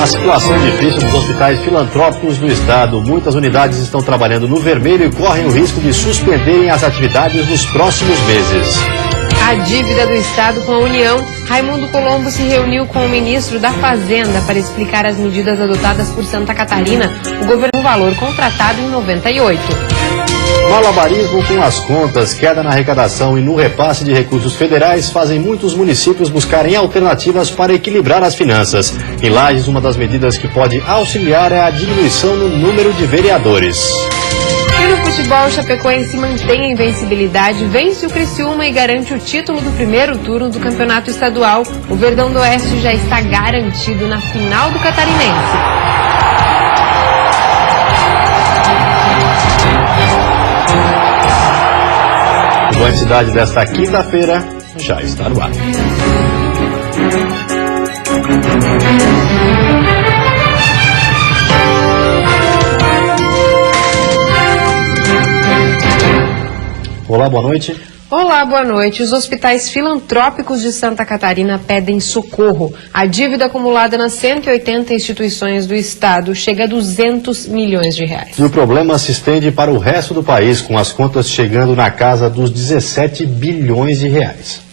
A situação difícil dos hospitais filantrópicos do estado. Muitas unidades estão trabalhando no vermelho e correm o risco de suspenderem as atividades nos próximos meses. A dívida do estado com a União. Raimundo Colombo se reuniu com o ministro da Fazenda para explicar as medidas adotadas por Santa Catarina. O governo um valor contratado em 98. Malabarismo com as contas, queda na arrecadação e no repasse de recursos federais fazem muitos municípios buscarem alternativas para equilibrar as finanças. Em Lages, uma das medidas que pode auxiliar é a diminuição no número de vereadores. E no futebol, o Chapecoense mantém a invencibilidade, vence o Criciúma e garante o título do primeiro turno do campeonato estadual. O Verdão do Oeste já está garantido na final do Catarinense. A quantidade desta quinta-feira já está no ar. Olá, boa noite. Olá, boa noite. Os hospitais filantrópicos de Santa Catarina pedem socorro. A dívida acumulada nas 180 instituições do estado chega a 200 milhões de reais. E o problema se estende para o resto do país, com as contas chegando na casa dos 17 bilhões de reais.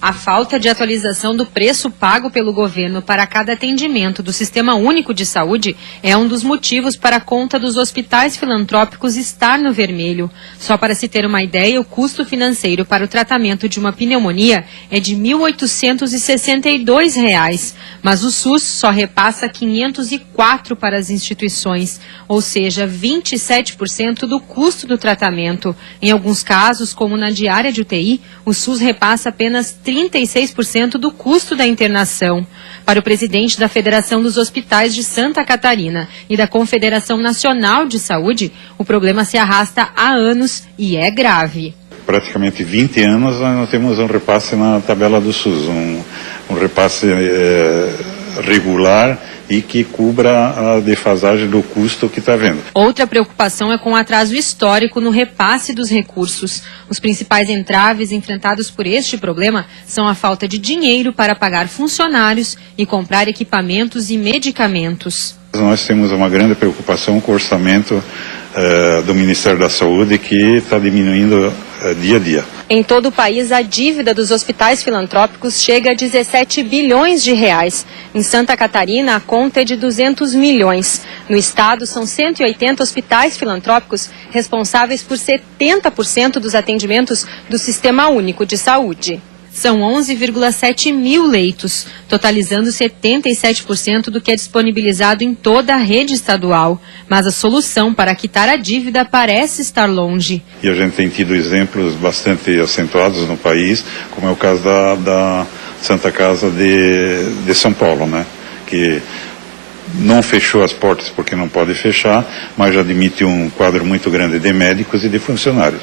A falta de atualização do preço pago pelo governo para cada atendimento do Sistema Único de Saúde é um dos motivos para a conta dos hospitais filantrópicos estar no vermelho. Só para se ter uma ideia, o custo financeiro para o tratamento de uma pneumonia é de R$ 1.862, mas o SUS só repassa R$ 504 para as instituições, ou seja, 27% do custo do tratamento. Em alguns casos, como na diária de UTI, o SUS repassa apenas 36% do custo da internação. Para o presidente da Federação dos Hospitais de Santa Catarina e da Confederação Nacional de Saúde, o problema se arrasta há anos e é grave. Praticamente 20 anos nós temos um repasse na tabela do SUS, um repasse regular e que cubra a defasagem do custo que está havendo. Outra preocupação é com o atraso histórico no repasse dos recursos. Os principais entraves enfrentados por este problema são a falta de dinheiro para pagar funcionários e comprar equipamentos e medicamentos. Nós temos uma grande preocupação com o orçamento do Ministério da Saúde, que está diminuindo dia a dia. Em todo o país, a dívida dos hospitais filantrópicos chega a 17 bilhões de reais. Em Santa Catarina, a conta é de 200 milhões. No estado, são 180 hospitais filantrópicos responsáveis por 70% dos atendimentos do Sistema Único de Saúde. São 11,7 mil leitos, totalizando 77% do que é disponibilizado em toda a rede estadual. Mas a solução para quitar a dívida parece estar longe. E a gente tem tido exemplos bastante acentuados no país, como é o caso da Santa Casa de São Paulo, né? Que não fechou as portas porque não pode fechar, mas já admite um quadro muito grande de médicos e de funcionários.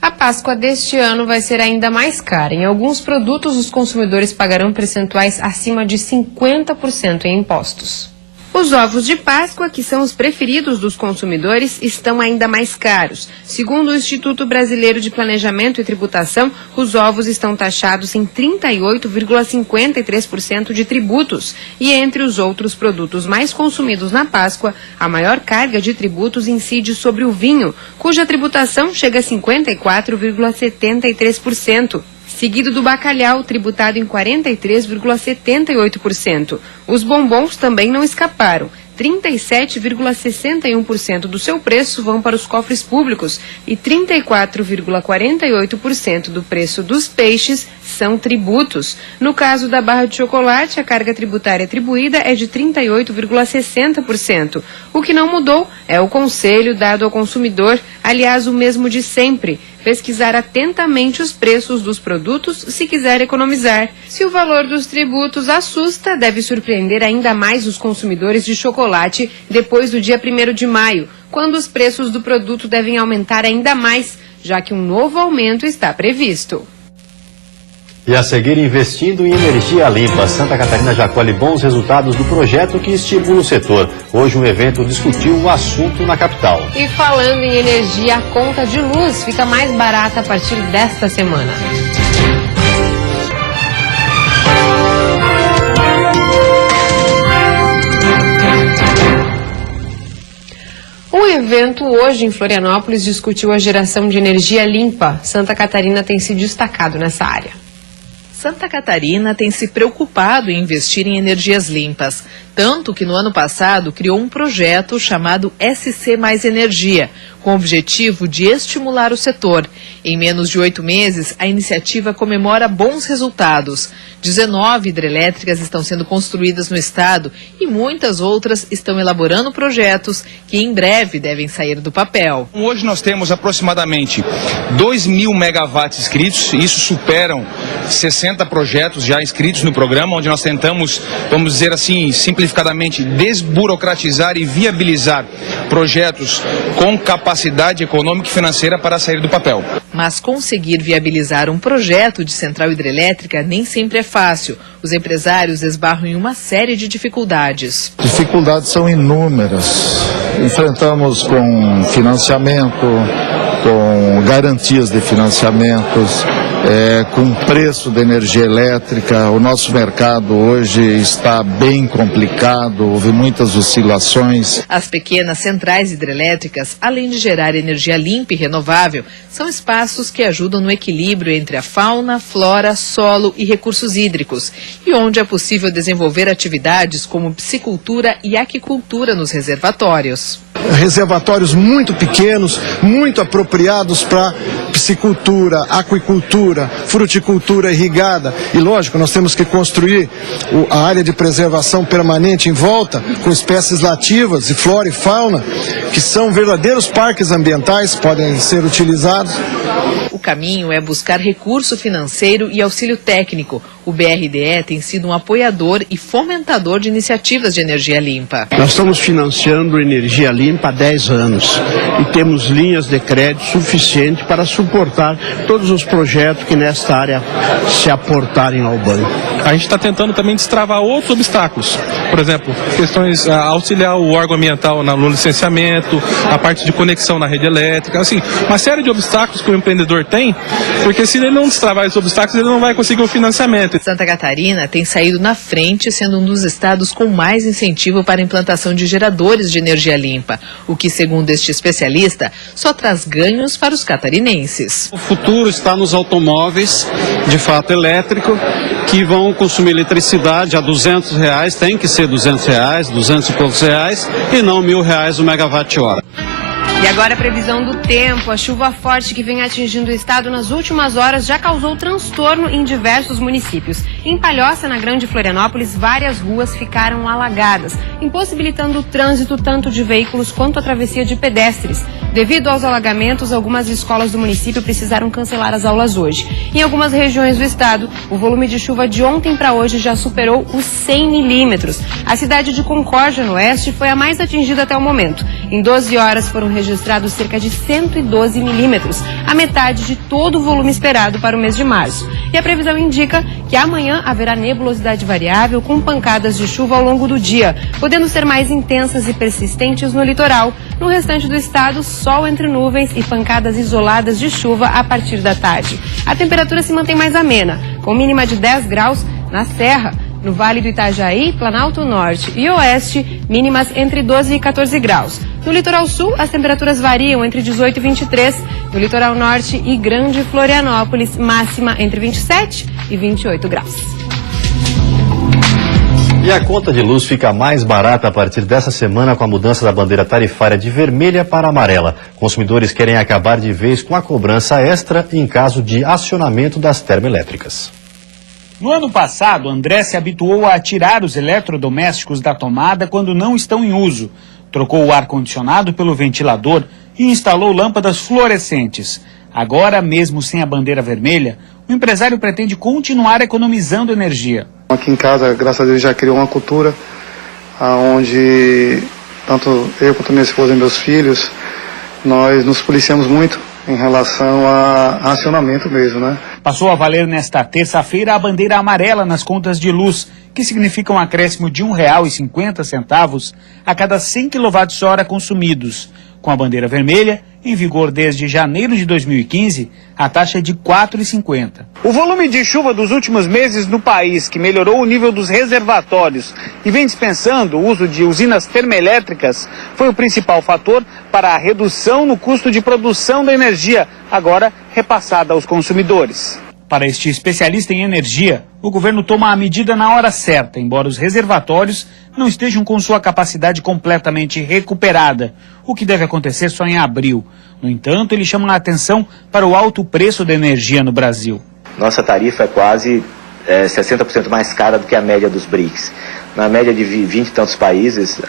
A Páscoa deste ano vai ser ainda mais cara. Em alguns produtos, os consumidores pagarão percentuais acima de 50% em impostos. Os ovos de Páscoa, que são os preferidos dos consumidores, estão ainda mais caros. Segundo o Instituto Brasileiro de Planejamento e Tributação, os ovos estão taxados em 38,53% de tributos. E entre os outros produtos mais consumidos na Páscoa, a maior carga de tributos incide sobre o vinho, cuja tributação chega a 54,73%. Seguido do bacalhau, tributado em 43,78%. Os bombons também não escaparam. 37,61% do seu preço vão para os cofres públicos e 34,48% do preço dos peixes são tributos. No caso da barra de chocolate, a carga tributária atribuída é de 38,60%. O que não mudou é o conselho dado ao consumidor, aliás, o mesmo de sempre: pesquisar atentamente os preços dos produtos se quiser economizar. Se o valor dos tributos assusta, deve surpreender ainda mais os consumidores de chocolate depois do dia 1º de maio, quando os preços do produto devem aumentar ainda mais, já que um novo aumento está previsto. E a seguir, investindo em energia limpa, Santa Catarina já colhe bons resultados do projeto que estimula o setor. Hoje um evento discutiu o assunto na capital. E falando em energia, a conta de luz fica mais barata a partir desta semana. evento hoje em Florianópolis discutiu a geração de energia limpa. Santa Catarina tem se destacado nessa área. Santa Catarina tem se preocupado em investir em energias limpas, tanto que no ano passado criou um projeto chamado SC Mais Energia, com o objetivo de estimular o setor. Em menos de 8 meses, a iniciativa comemora bons resultados. 19 hidrelétricas estão sendo construídas no estado e muitas outras estão elaborando projetos que em breve devem sair do papel. Hoje nós temos aproximadamente 2.000 megawatts inscritos, isso superam 60 projetos já inscritos no programa, onde nós tentamos, vamos dizer assim, simplificadamente, desburocratizar e viabilizar projetos com capacidade econômica e financeira para sair do papel. Mas conseguir viabilizar um projeto de central hidrelétrica nem sempre é fácil. Os empresários esbarram em uma série de dificuldades. Dificuldades são inúmeras. Enfrentamos com financiamento, com garantias de financiamentos, com preço da energia elétrica. O nosso mercado hoje está bem complicado, houve muitas oscilações. As pequenas centrais hidrelétricas, além de gerar energia limpa e renovável, são espaços que ajudam no equilíbrio entre a fauna, flora, solo e recursos hídricos, e onde é possível desenvolver atividades como piscicultura e aquicultura nos reservatórios. Reservatórios muito pequenos, muito apropriados para piscicultura, aquicultura, fruticultura irrigada. E lógico, nós temos que construir a área de preservação permanente em volta, com espécies nativas de flora e fauna, que são verdadeiros parques ambientais, podem ser utilizados. O caminho é buscar recurso financeiro e auxílio técnico. O BRDE tem sido um apoiador e fomentador de iniciativas de energia limpa. Nós estamos financiando energia limpa há 10 anos e temos linhas de crédito suficientes para suportar todos os projetos que nesta área se aportarem ao banco. A gente está tentando também destravar outros obstáculos. Por exemplo, questões auxiliar o órgão ambiental no licenciamento, a parte de conexão na rede elétrica, assim, uma série de obstáculos que o empreendedor tem, porque se ele não destravar esses obstáculos, ele não vai conseguir o financiamento. Santa Catarina tem saído na frente, sendo um dos estados com mais incentivo para a implantação de geradores de energia limpa, o que, segundo este especialista, só traz ganhos para os catarinenses. O futuro está nos automóveis, de fato elétrico, que vão consumir eletricidade a R$200, tem que ser R$200, 200 e poucos reais, e não R$1.000 o megawatt-hora. E agora a previsão do tempo. A chuva forte que vem atingindo o estado nas últimas horas já causou transtorno em diversos municípios. Em Palhoça, na Grande Florianópolis, várias ruas ficaram alagadas, impossibilitando o trânsito tanto de veículos quanto a travessia de pedestres. Devido aos alagamentos, algumas escolas do município precisaram cancelar as aulas hoje. Em algumas regiões do estado, o volume de chuva de ontem para hoje já superou os 100 milímetros. A cidade de Concórdia, no oeste, foi a mais atingida até o momento. Em 12 horas foram registrados cerca de 112 milímetros, a metade de todo o volume esperado para o mês de março. E a previsão indica que amanhã haverá nebulosidade variável com pancadas de chuva ao longo do dia, podendo ser mais intensas e persistentes no litoral. No restante do estado, sol entre nuvens e pancadas isoladas de chuva a partir da tarde. A temperatura se mantém mais amena, com mínima de 10 graus na Serra. No Vale do Itajaí, Planalto Norte e Oeste, mínimas entre 12 e 14 graus. No litoral sul, as temperaturas variam entre 18 e 23. No litoral norte e Grande Florianópolis, máxima entre 27 e 28 graus. E a conta de luz fica mais barata a partir dessa semana com a mudança da bandeira tarifária de vermelha para amarela. Consumidores querem acabar de vez com a cobrança extra em caso de acionamento das termoelétricas. No ano passado, André se habituou a tirar os eletrodomésticos da tomada quando não estão em uso. Trocou o ar-condicionado pelo ventilador e instalou lâmpadas fluorescentes. Agora, mesmo sem a bandeira vermelha, o empresário pretende continuar economizando energia. Aqui em casa, graças a Deus, já criou uma cultura onde tanto eu quanto minha esposa e meus filhos, nós nos policiamos muito em relação a acionamento mesmo, né? Passou a valer nesta terça-feira a bandeira amarela nas contas de luz, que significa um acréscimo de R$ 1,50 a cada 100 kWh consumidos. Com a bandeira vermelha, em vigor desde janeiro de 2015, a taxa é de R$ 4,50. O volume de chuva dos últimos meses no país, que melhorou o nível dos reservatórios e vem dispensando o uso de usinas termoelétricas, foi o principal fator para a redução no custo de produção da energia, agora repassada aos consumidores. Para este especialista em energia, o governo toma a medida na hora certa, embora os reservatórios não estejam com sua capacidade completamente recuperada, o que deve acontecer só em abril. No entanto, ele chama a atenção para o alto preço da energia no Brasil. Nossa tarifa é quase 60% mais cara do que a média dos BRICS. Na média de 20 e tantos países,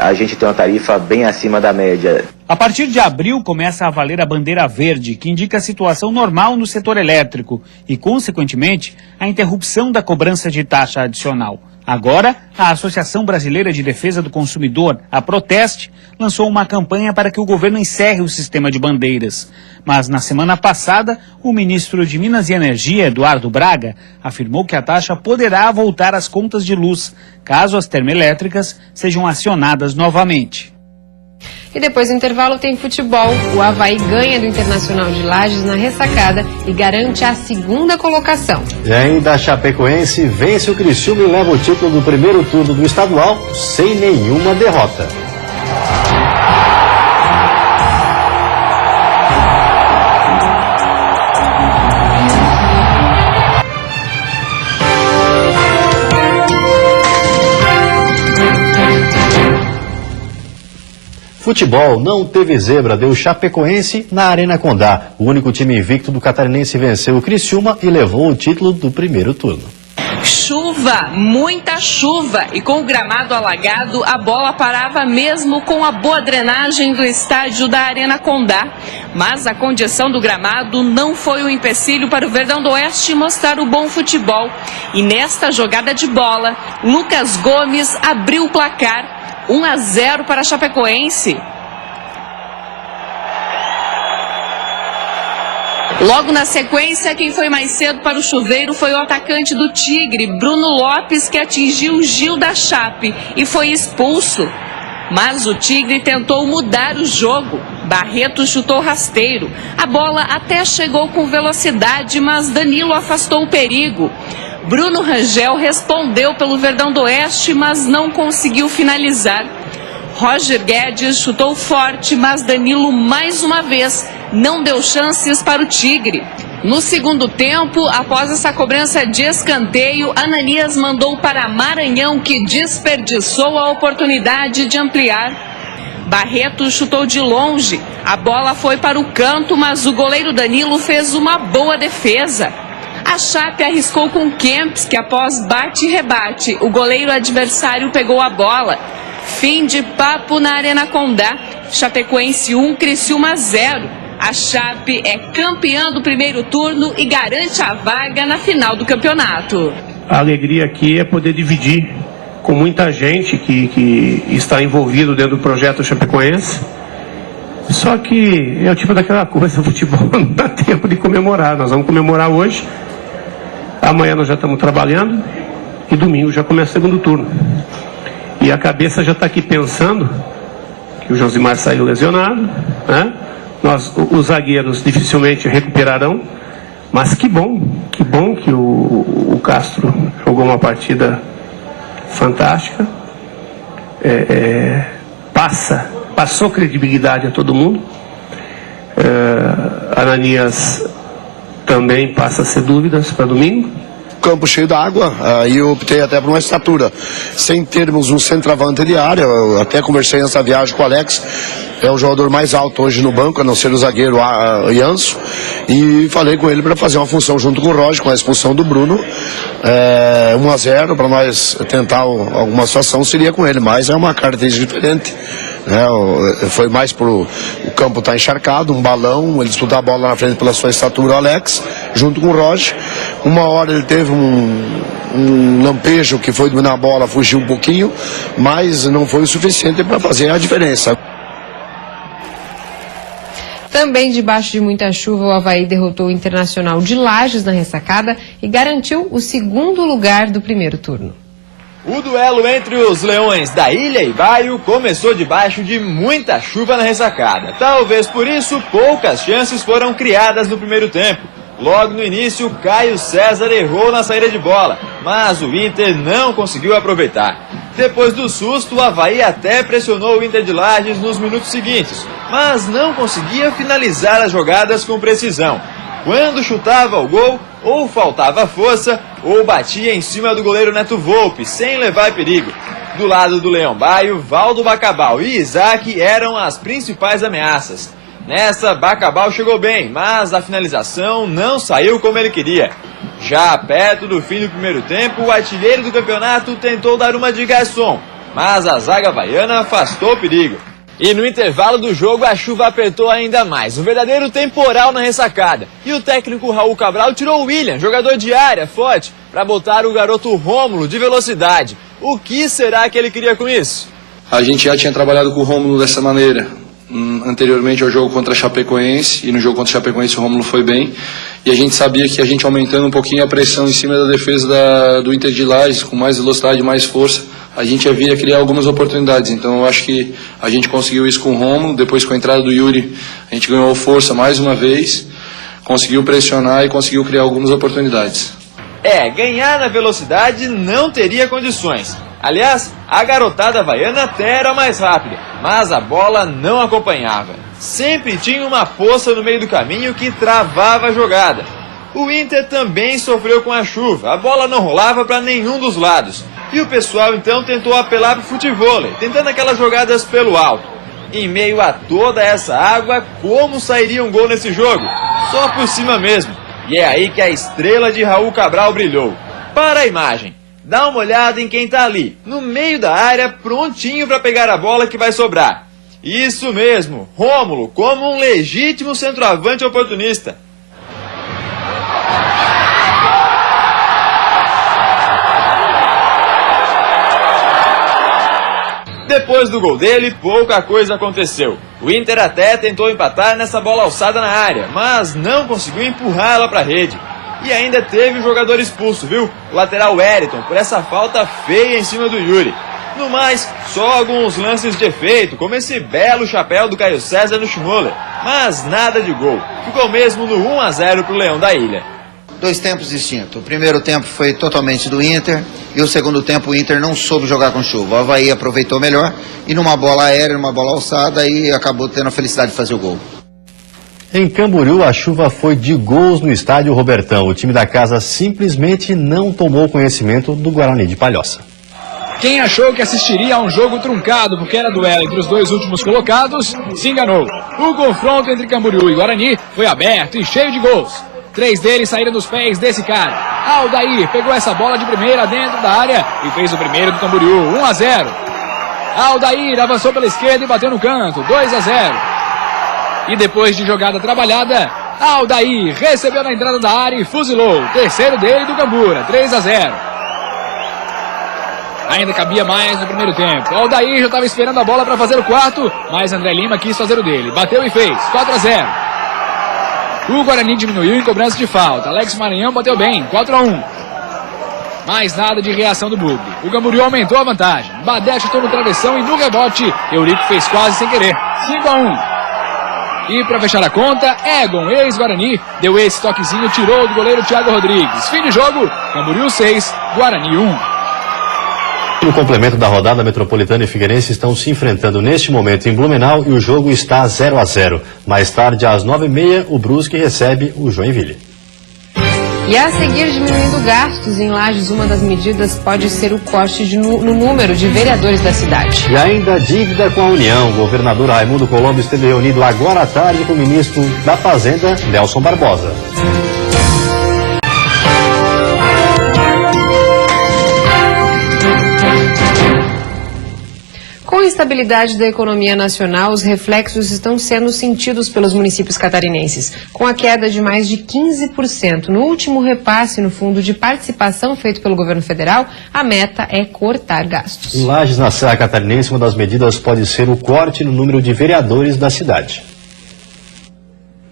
a gente tem uma tarifa bem acima da média. A partir de abril começa a valer a bandeira verde, que indica a situação normal no setor elétrico e, consequentemente, a interrupção da cobrança de taxa adicional. Agora, a Associação Brasileira de Defesa do Consumidor, a Proteste, lançou uma campanha para que o governo encerre o sistema de bandeiras. Mas, na semana passada, o ministro de Minas e Energia, Eduardo Braga, afirmou que a taxa poderá voltar às contas de luz, caso as termoelétricas sejam acionadas novamente. E depois do intervalo tem futebol. O Avaí ganha do Internacional de Lages na ressacada e garante a segunda colocação. E ainda a Chapecoense vence o Criciúma e leva o título do primeiro turno do estadual sem nenhuma derrota. Futebol não teve zebra, deu Chapecoense na Arena Condá. O único time invicto do catarinense venceu o Criciúma e levou o título do primeiro turno. Chuva, muita chuva, e com o gramado alagado, a bola parava mesmo com a boa drenagem do estádio da Arena Condá. Mas a condição do gramado não foi um empecilho para o Verdão do Oeste mostrar o bom futebol. E nesta jogada de bola, Lucas Gomes abriu o placar. 1-0 para a Chapecoense. Logo na sequência, quem foi mais cedo para o chuveiro foi o atacante do Tigre, Bruno Lopes, que atingiu o Gil da Chape e foi expulso. Mas o Tigre tentou mudar o jogo. Barreto chutou rasteiro. A bola até chegou com velocidade, mas Danilo afastou o perigo. Bruno Rangel respondeu pelo Verdão do Oeste, mas não conseguiu finalizar. Roger Guedes chutou forte, mas Danilo, mais uma vez, não deu chances para o Tigre. No segundo tempo, após essa cobrança de escanteio, Ananias mandou para Maranhão, que desperdiçou a oportunidade de ampliar. Barreto chutou de longe. A bola foi para o canto, mas o goleiro Danilo fez uma boa defesa. A Chape arriscou com Kempis, que após bate e rebate, o goleiro adversário pegou a bola. Fim de papo na Arena Condá. Chapecoense 1, Criciúma 0. A Chape é campeã do primeiro turno e garante a vaga na final do campeonato. A alegria aqui é poder dividir com muita gente que está envolvido dentro do projeto Chapecoense. Só que é o tipo daquela coisa, o futebol não dá tempo de comemorar. Nós vamos comemorar hoje. Amanhã nós já estamos trabalhando e domingo já começa o segundo turno. E a cabeça já está aqui pensando que o Josimar saiu lesionado, né? Os zagueiros dificilmente recuperarão, mas que bom que o Castro jogou uma partida fantástica, passou credibilidade a todo mundo. Ananias também passa a ser dúvidas para domingo. Campo cheio d'água, aí eu optei até por uma estatura, sem termos um centroavante de área. Eu até conversei nessa viagem com o Alex, é o jogador mais alto hoje no banco, a não ser o zagueiro Janso, e falei com ele para fazer uma função junto com o Roger, com a expulsão do Bruno. 1-0 para nós tentar alguma situação seria com ele, mas é uma característica diferente. Foi mais pro o campo tá encharcado, um balão, ele disputar a bola lá na frente pela sua estatura, o Alex, junto com o Roger. Uma hora ele teve um lampejo que foi dominar a bola, fugiu um pouquinho, mas não foi o suficiente para fazer a diferença. Também debaixo de muita chuva, o Avaí derrotou o Internacional de Lages na ressacada e garantiu o segundo lugar do primeiro turno. O duelo entre os Leões da Ilha e Baio começou debaixo de muita chuva na ressacada. Talvez por isso poucas chances foram criadas no primeiro tempo. Logo no início, Caio César errou na saída de bola, mas o Inter não conseguiu aproveitar. Depois do susto, o Avaí até pressionou o Inter de Lages nos minutos seguintes, mas não conseguia finalizar as jogadas com precisão. Quando chutava o gol, ou faltava força, ou batia em cima do goleiro Neto Volpe, sem levar perigo. Do lado do Leão Baio, Valdo Bacabal e Isaac eram as principais ameaças. Nessa, Bacabal chegou bem, mas a finalização não saiu como ele queria. Já perto do fim do primeiro tempo, o artilheiro do campeonato tentou dar uma de garçom, mas a zaga havaiana afastou o perigo. E no intervalo do jogo, a chuva apertou ainda mais, um verdadeiro temporal na ressacada. E o técnico Raul Cabral tirou o William, jogador de área, forte, para botar o garoto Rômulo de velocidade. O que será que ele queria com isso? A gente já tinha trabalhado com o Rômulo dessa maneira anteriormente ao jogo contra a Chapecoense, e no jogo contra a Chapecoense o Rômulo foi bem, e a gente sabia que a gente aumentando um pouquinho a pressão em cima da defesa do Inter de Lages, com mais velocidade, mais força, a gente havia criar algumas oportunidades. Então eu acho que a gente conseguiu isso com o Rômulo. Depois, com a entrada do Yuri, a gente ganhou força mais uma vez, conseguiu pressionar e conseguiu criar algumas oportunidades. Ganhar na velocidade não teria condições. Aliás, a garotada havaiana até era mais rápida, mas a bola não acompanhava. Sempre tinha uma poça no meio do caminho que travava a jogada. O Inter também sofreu com a chuva, a bola não rolava para nenhum dos lados. E o pessoal então tentou apelar para o futevôlei, tentando aquelas jogadas pelo alto. Em meio a toda essa água, como sairia um gol nesse jogo? Só por cima mesmo. E é aí que a estrela de Raul Cabral brilhou. Para a imagem. Dá uma olhada em quem tá ali, no meio da área, prontinho para pegar a bola que vai sobrar. Isso mesmo, Rômulo, como um legítimo centroavante oportunista. Depois do gol dele, pouca coisa aconteceu. O Inter até tentou empatar nessa bola alçada na área, mas não conseguiu empurrá-la para a rede. E ainda teve o jogador expulso, viu? O lateral Wellington, por essa falta feia em cima do Yuri. No mais, só alguns lances de efeito, como esse belo chapéu do Caio César no Schmoller. Mas nada de gol. Ficou mesmo no 1-0 pro Leão da Ilha. Dois tempos distintos. O primeiro tempo foi totalmente do Inter e o segundo tempo o Inter não soube jogar com chuva. O Avaí aproveitou melhor e numa bola aérea, numa bola alçada, aí acabou tendo a felicidade de fazer o gol. Em Camboriú, a chuva foi de gols no estádio Robertão. O time da casa simplesmente não tomou conhecimento do Guarani de Palhoça. Quem achou que assistiria a um jogo truncado porque era duelo entre os dois últimos colocados, se enganou. O confronto entre Camboriú e Guarani foi aberto e cheio de gols. 3 deles saíram dos pés desse cara. Aldair pegou essa bola de primeira dentro da área e fez o primeiro do Camboriú, 1-0. Aldair avançou pela esquerda e bateu no canto, 2-0. E depois de jogada trabalhada, Aldair recebeu na entrada da área e fuzilou. Terceiro dele do Cambura, 3-0. Ainda cabia mais no primeiro tempo. Aldair já estava esperando a bola para fazer o quarto, mas André Lima quis fazer o dele. Bateu e fez, 4-0. O Guarani diminuiu em cobrança de falta. Alex Maranhão bateu bem, 4-1. Mais nada de reação do Bugre. O Camboriú aumentou a vantagem. Badé chutou no travessão e no rebote, Eurico fez quase sem querer, 5-1. E para fechar a conta, Egon, ex-Guarani, deu esse toquezinho, tirou do goleiro Thiago Rodrigues. Fim de jogo, Camboriú 6, Guarani 1. No complemento da rodada, Metropolitana e Figueirense estão se enfrentando neste momento em Blumenau e o jogo está 0-0. Mais tarde, às 9h30, o Brusque recebe o Joinville. E a seguir, diminuindo gastos em Lages, uma das medidas pode ser o corte no número de vereadores da cidade. E ainda dívida com a União. O governador Raimundo Colombo esteve reunido agora à tarde com o ministro da Fazenda, Nelson Barbosa. Com a estabilidade da economia nacional, os reflexos estão sendo sentidos pelos municípios catarinenses, com a queda de mais de 15%. No último repasse no Fundo de Participação feito pelo governo federal, a meta é cortar gastos. Em Lages, na Serra Catarinense, uma das medidas pode ser o corte no número de vereadores da cidade.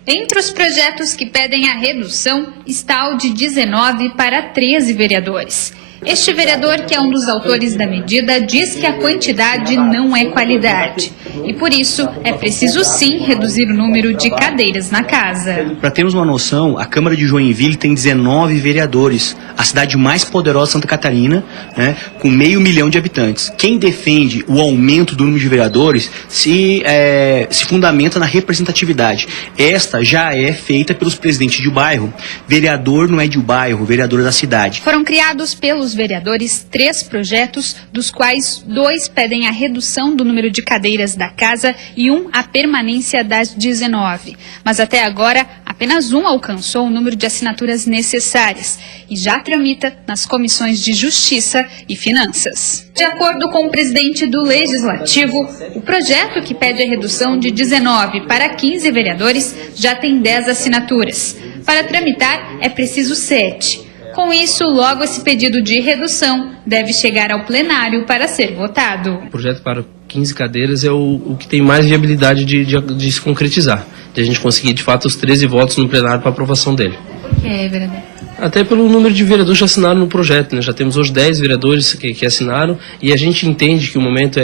Entre os projetos que pedem a redução está o de 19 para 13 vereadores. Este vereador, que é um dos autores da medida, diz que a quantidade não é qualidade. E por isso é preciso sim reduzir o número de cadeiras na casa. Para termos uma noção, a Câmara de Joinville tem 19 vereadores, a cidade mais poderosa de Santa Catarina, né, com 500 mil de habitantes. Quem defende o aumento do número de vereadores se fundamenta na representatividade. Esta já é feita pelos presidentes de bairro. Vereador não é de bairro, vereador é da cidade. Foram criados pelos vereadores 3 projetos, dos quais 2 pedem a redução do número de cadeiras da casa e 1 a permanência das 19. Mas até agora, apenas 1 alcançou o número de assinaturas necessárias e já tramita nas comissões de Justiça e Finanças. De acordo com o presidente do Legislativo, o projeto que pede a redução de 19 para 15 vereadores já tem 10 assinaturas. Para tramitar, é preciso 7. Com isso, logo esse pedido de redução deve chegar ao plenário para ser votado. O projeto para 15 cadeiras é o que tem mais viabilidade de se concretizar, de a gente conseguir, de fato, os 13 votos no plenário para aprovação dele. Por que, vereador? Até pelo número de vereadores que assinaram no projeto, né? Já temos hoje 10 vereadores que assinaram e a gente entende que o momento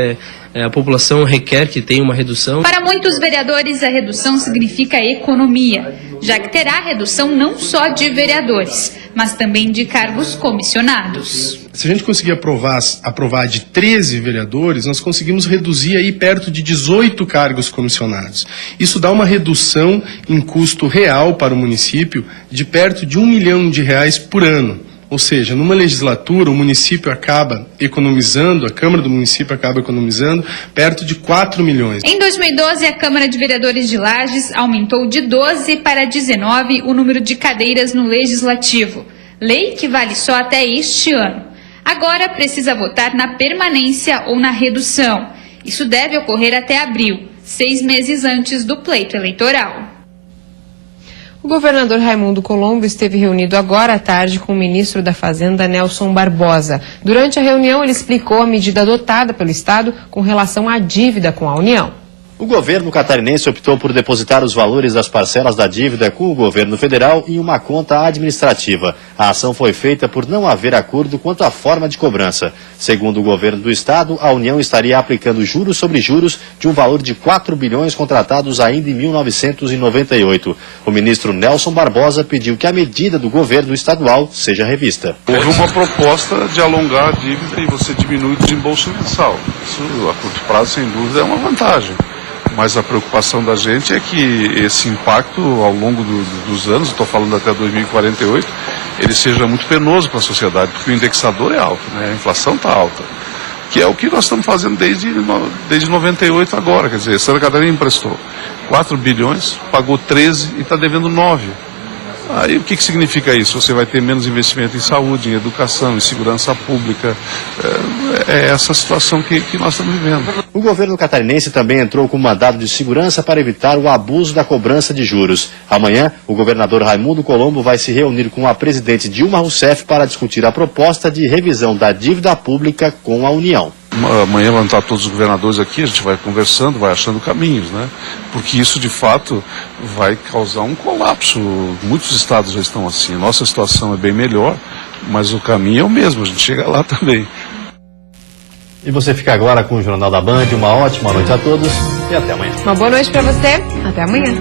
a população requer que tenha uma redução. Para muitos vereadores, a redução significa economia, já que terá redução não só de vereadores, mas também de cargos comissionados. Se a gente conseguir aprovar de 13 vereadores, nós conseguimos reduzir aí perto de 18 cargos comissionados. Isso dá uma redução em custo real para o município de perto de R$1 milhão por ano. Ou seja, numa legislatura, o município acaba economizando, a Câmara do município acaba economizando perto de 4 milhões. Em 2012, a Câmara de Vereadores de Lages aumentou de 12 para 19 o número de cadeiras no Legislativo. Lei que vale só até este ano. Agora precisa votar na permanência ou na redução. Isso deve ocorrer até abril, 6 meses antes do pleito eleitoral. O governador Raimundo Colombo esteve reunido agora à tarde com o ministro da Fazenda, Nelson Barbosa. Durante a reunião, ele explicou a medida adotada pelo Estado com relação à dívida com a União. O governo catarinense optou por depositar os valores das parcelas da dívida com o governo federal em uma conta administrativa. A ação foi feita por não haver acordo quanto à forma de cobrança. Segundo o governo do estado, a União estaria aplicando juros sobre juros de um valor de 4 bilhões contratados ainda em 1998. O ministro Nelson Barbosa pediu que a medida do governo estadual seja revista. Houve uma proposta de alongar a dívida e você diminui o desembolso mensal. Isso, a curto prazo, sem dúvida, é uma vantagem. Mas a preocupação da gente é que esse impacto ao longo dos anos, estou falando até 2048, ele seja muito penoso para a sociedade, porque o indexador é alto, né? A inflação está alta, que é o que nós estamos fazendo desde 98 agora. Quer dizer, Santa Catarina emprestou 4 bilhões, pagou 13 e está devendo 9. Aí o que significa isso? Você vai ter menos investimento em saúde, em educação, em segurança pública. É essa situação que nós estamos vivendo. O governo catarinense também entrou com um mandado de segurança para evitar o abuso da cobrança de juros. Amanhã, o governador Raimundo Colombo vai se reunir com a presidente Dilma Rousseff para discutir a proposta de revisão da dívida pública com a União. Amanhã vão estar todos os governadores aqui, a gente vai conversando, vai achando caminhos, né? Porque isso, de fato, vai causar um colapso. Muitos estados já estão assim. Nossa situação é bem melhor, mas o caminho é o mesmo, a gente chega lá também. E você fica agora com o Jornal da Band. Uma ótima noite a todos e até amanhã. Uma boa noite para você. Até amanhã.